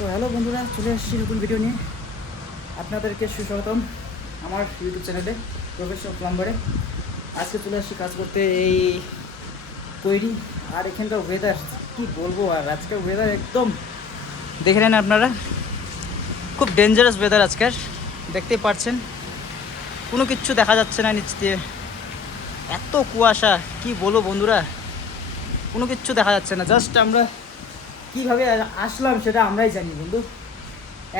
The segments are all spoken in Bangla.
সো হ্যালো বন্ধুরা, চলে এসেছি নতুন ভিডিও নিয়ে। আপনাদেরকে সুস্বাগতম আমার ইউটিউব চ্যানেলে প্রফেশনাল প্লাম্বারে। আজকে চলে আসছি কাজ করতে এই তৈরি। আর এখানকার ওয়েদার কি বলবো, আর আজকের ওয়েদার একদম দেখে নেন আপনারা, খুব ডেঞ্জারাস ওয়েদার আজকের। দেখতেই পাচ্ছেন কোনো কিচ্ছু দেখা যাচ্ছে না নিচ দিয়ে, এত কুয়াশা কি বলবো বন্ধুরা, কোনো কিচ্ছু দেখা যাচ্ছে না। জাস্ট আমরা কীভাবে আসলাম সেটা আমরাই জানি বন্ধু।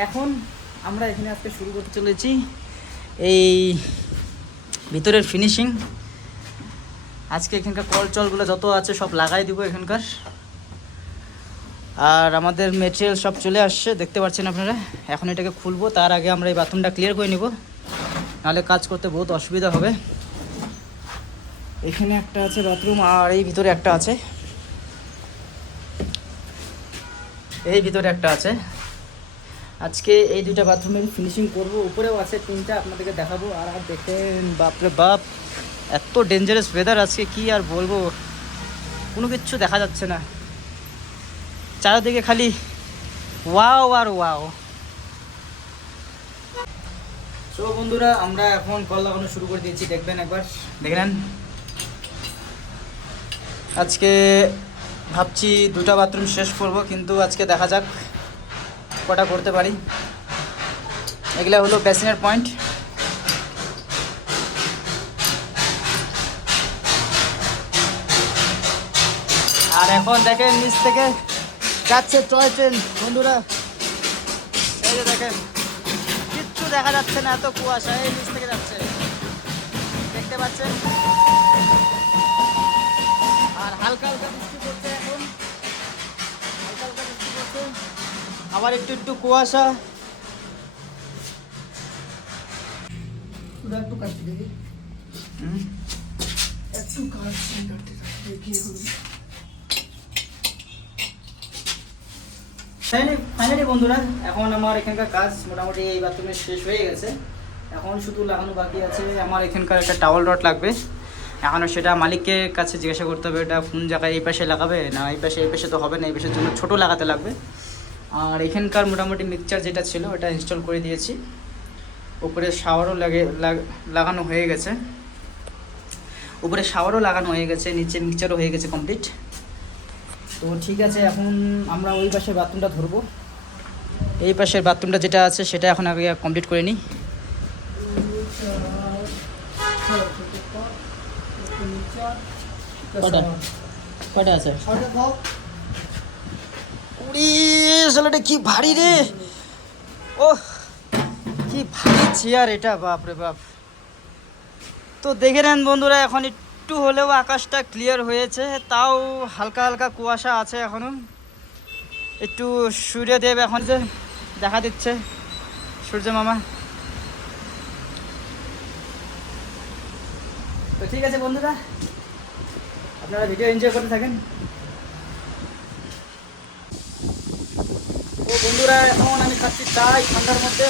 এখন আমরা এখানে আজকে শুরু করতে চলেছি এই ভিতরের ফিনিশিং। আজকে এখানকার কল চলগুলো যত আছে সব লাগাই দিব এখানকার। আর আমাদের মেটেরিয়াল সব চলে আসছে, দেখতে পাচ্ছেন আপনারা। এখন এটাকে খুলবো, তার আগে আমরা এই বাথরুমটা ক্লিয়ার করে নিব, নাহলে কাজ করতে বহুত অসুবিধা হবে। এখানে একটা আছে বাথরুম, আর এই ভিতরে একটা আছে, এই ভিতরে একটা আছে। আজকে এই দুইটা বাথরুমের ফিনিশিং করব। উপরেও আছে তিনটা, আপনাদেরকে দেখাবো। আর দেখেন বাপরে বাপ, এত ডেঞ্জারাস ওয়েদার আজকে, কি আর বলবো, কোনো কিচ্ছু দেখা যাচ্ছে না, চারিদিকে খালি ওয়াও আর ওয়াও। সো বন্ধুরা, আমরা এখন কল লাগানো শুরু করে দিয়েছি, দেখবেন একবার, দেখে নেন। আজকে ভাবছি দুটা বাথরুম শেষ করব, কিন্তু আজকে দেখা যাক কটা করতে পারি। এগুলা হলো বেসিনের পয়েন্ট। আর এখন দেখেন নিচ থেকে যাচ্ছে টয় ট্রেন বন্ধুরা, এই যে দেখেন কিচ্ছু দেখা যাচ্ছে না, এত কুয়াশা, এই নিচ থেকে যাচ্ছে, দেখতে পাচ্ছেন। আর হালকা হালকা বৃষ্টি পড়ছে এখন, হালকা হালকা বৃষ্টি পড়ছে, আবার একটু একটু কুয়াশা। একটু কাটতে দেখি, একটু কাটতে দেখি। ফাইনালি বন্ধুরা, এখন আমার এখানকার কাজ মোটামুটি এই বাথরুমে শেষ হয়ে গেছে। এখন শুধু লাগানো বাকি আছে। আমার এখানকার একটা টাওয়াল রড লাগবে, এখনও সেটা মালিককে কাছে জিজ্ঞাসা করতে হবে, এটা কোন জায়গায়, এই পাশে লাগাবে না এই পাশে তো হবে না, এই পাশের জন্য ছোটো লাগাতে লাগবে। আর এখানকার মোটামুটি মিক্সচার যেটা ছিল ওটা ইনস্টল করে দিয়েছি। উপরে শাওয়ারও লাগানো হয়ে গেছে, উপরে শাওয়ারও লাগানো হয়ে গেছে, নিচে মিক্সচারও হয়ে গেছে কমপ্লিট। তো ঠিক আছে, এখন আমরা ওই পাশের বাথরুমটা ধরবো। এই পাশের বাথরুমটা যেটা আছে সেটা এখন আগে কমপ্লিট করে নিই। কটা আছে? উড়ি কি ভারী রে, ও কি ভারী চেয়ার এটা, বাপ রে বাপ। তো দেখে নেন বন্ধুরা, এখন একটু হলেও আকাশটা ক্লিয়ার হয়েছে, তাও হালকা হালকা কুয়াশা আছে এখনো। একটু সূর্যদেব এখন যে দেখা দিচ্ছে, সূর্য মামা। তো ঠিক আছে বন্ধুরা, আপনারা ভিডিও এনজয় করতে থাকেন। ও বন্ধুরা, এখন আমি খাচ্ছি চাই ঠান্ডার মধ্যে,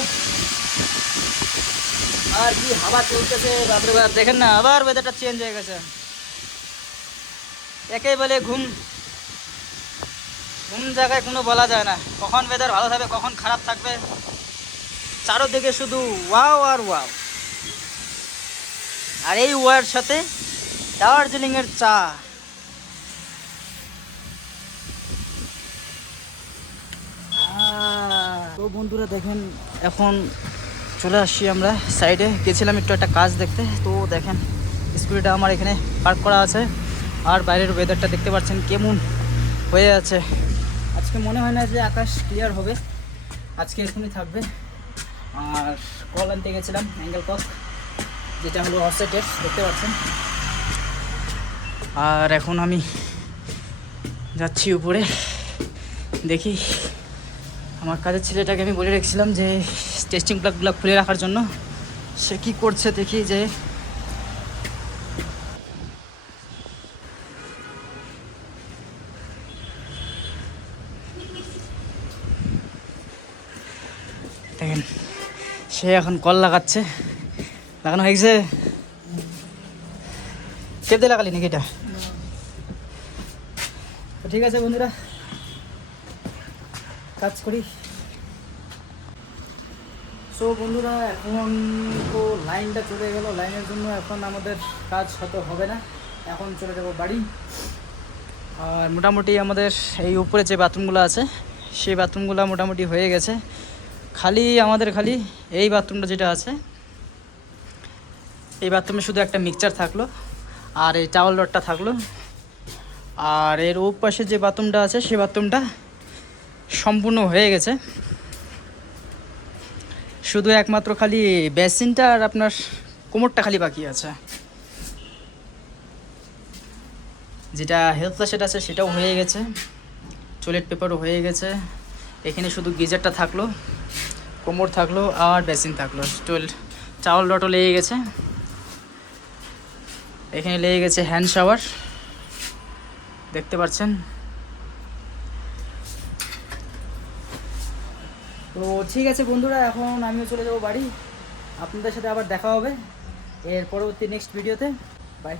আর কি হাওয়া চলতেছে বাপরে বাপ। দেখেন না, আবার ওয়েদারটা চেঞ্জ হয়ে গেছে, একেবারে ঘুম জায়গায় কোনো বলা যায় না, কখন ওয়েদার ভালো থাকবে কখন খারাপ থাকবে। চারোদিকে শুধু ওয়াও আর ওয়াও। আর এই ওয়ার সাথে দার্জিলিংয়ের চা। তো বন্ধুরা দেখেন, এখন চলে আসছি আমরা সাইডে, গেছিলাম একটু একটা কাজ দেখতে। তো দেখেন স্কুটিটা আমার এখানে পার্ক করা আছে, আর বাইরের ওয়েদারটা দেখতে পাচ্ছেন কেমন হয়ে আছে। আজকে মনে হয় না যে আকাশ ক্লিয়ার হবে, আজকে এরকমই থাকবে। আর কল আনতে গেছিলাম, অ্যাঙ্গেল কক, যেটা হলো অফসেটের, দেখতে পাচ্ছেন। আর এখন আমি যাচ্ছি উপরে, দেখি আমার কাজের ছেলেটাকে আমি বলে রেখেছিলাম যে টেস্টিং প্লাগগুলো খুলে রাখার জন্য, সে কি করছে দেখি। যে দেখেন, সে এখন কল লাগাচ্ছে, লাগানো হয়ে গেছে। টেপ দিয়ে লাগালি নাকি এটা? ঠিক আছে বন্ধুরা, কাজ করি। সো বন্ধুরা, এখন তো লাইনটা চলে গেল, লাইনের জন্য এখন আমাদের কাজ হয়তো হবে না, এখন চলে যাব বাড়ি। আর মোটামুটি আমাদের এই উপরে যে বাথরুমগুলো আছে সেই বাথরুমগুলো মোটামুটি হয়ে গেছে। আমাদের খালি এই বাথরুমটা যেটা আছে, এই বাথরুমে শুধু একটা মিক্সচার থাকলো আর এই টাওয়াল রডটা থাকলো। আর এর পাশে যে বাথরুমটা আছে সেই বাথরুমটা সম্পূর্ণ হয়ে গেছে। শুধু একমাত্র খালি বেসিনটা আর আপনার কোমরটা খালি বাকি আছে। যেটা হেলথ ফ্ল্যাশেট আছে সেটাও হয়ে গেছে, টয়লেট পেপারও হয়ে গেছে। এখানে শুধু গিজারটা থাকলো, কোমর থাকলো আর বেসিন থাকলো। টাওয়াল রডও লেগে গেছে। এখানে লেগে গেছে হ্যান্ড শাওয়ার, দেখতে পাচ্ছেন। তো ঠিক আছে বন্ধুরা, এখন আমিও চলে যাব বাড়ি। আপনাদের সাথে আবার দেখা হবে এর পরবর্তী নেক্সট ভিডিওতে। বাই।